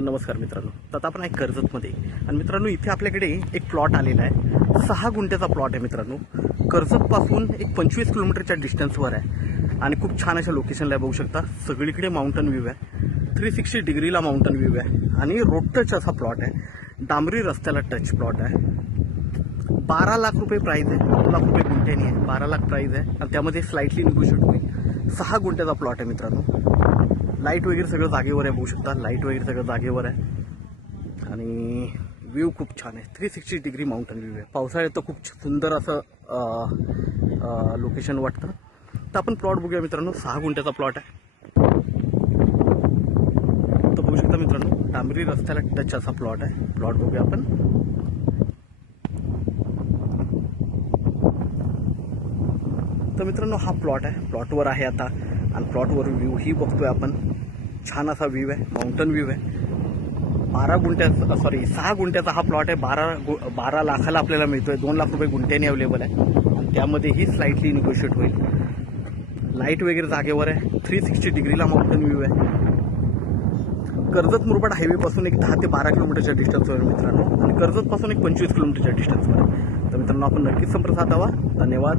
नमस्कार मित्रांनो, तर आता आपण आहे कर्जतमध्ये आणि मित्रांनो इथे आपल्याकडे एक प्लॉट आलेला आहे. 6 गुंठ्याचा प्लॉट आहे मित्रांनो. कर्जतपासून एक 25 किलोमीटरच्या डिस्टन्सवर आहे आणि खूप छान अशा लोकेशनला बघू शकता. सगळीकडे माउंटन व्ह्यू आहे, 360 डिग्रीला माउंटन व्ह्यू आहे आणि रोड टच असा प्लॉट आहे. डांबरी रस्त्याला टच प्लॉट आहे. 12 लाख रुपये प्राईज आहे. 2 लाख रुपये गुंठ्यानी आहे. 12 लाख प्राईज आहे आणि त्यामध्ये स्लाइटली निगोशिएट होईल. 6 गुंठ्याचा प्लॉट आहे मित्रांनो. लाईट वगैरे सगळं जागेवर आहे, बघू शकता. लाईट वगैरे सगळं जागेवर आहे आणि व्ह्यू खूप छान आहे. 360 डिग्री माउंटन व्ह्यू आहे. पावसाळ्यात तर खूप सुंदर असं लोकेशन वाटतं. तर आपण प्लॉट बघूया मित्रांनो. 6 गुंठ्याचा प्लॉट आहे. तर बघू शकता मित्रांनो, डांबरी रस्त्याला टच असा प्लॉट आहे. प्लॉट बघूया आपण. तर मित्रांनो हा प्लॉट आहे. प्लॉटवर आहे आता आणि प्लॉटवर व्ह्यू ही बघतोय आपण. छान असा व्ह्यू आहे, माउंटन व्ह्यू आहे. 6 गुंठ्याचा हा प्लॉट आहे. 12 लाखाला आपल्याला मिळतोय. 2 लाख रुपये गुंठ्याने अवेलेबल आहे आणि त्यामध्ये ही स्लाइटली निगोशिएट होईल. लाईट वगैरे जागेवर आहे. 360 डिग्रीला माउंटन व्ह्यू आहे. कर्जत मुरबाड हायवेपासून एक 10 ते 12 किलोमीटरच्या डिस्टन्सवर मित्रांनो आणि कर्जतपासून एक 25 किलोमीटरच्या डिस्टन्सवर आहे. तर मित्रांनो आपण नक्कीच संपर्क साधावा. धन्यवाद.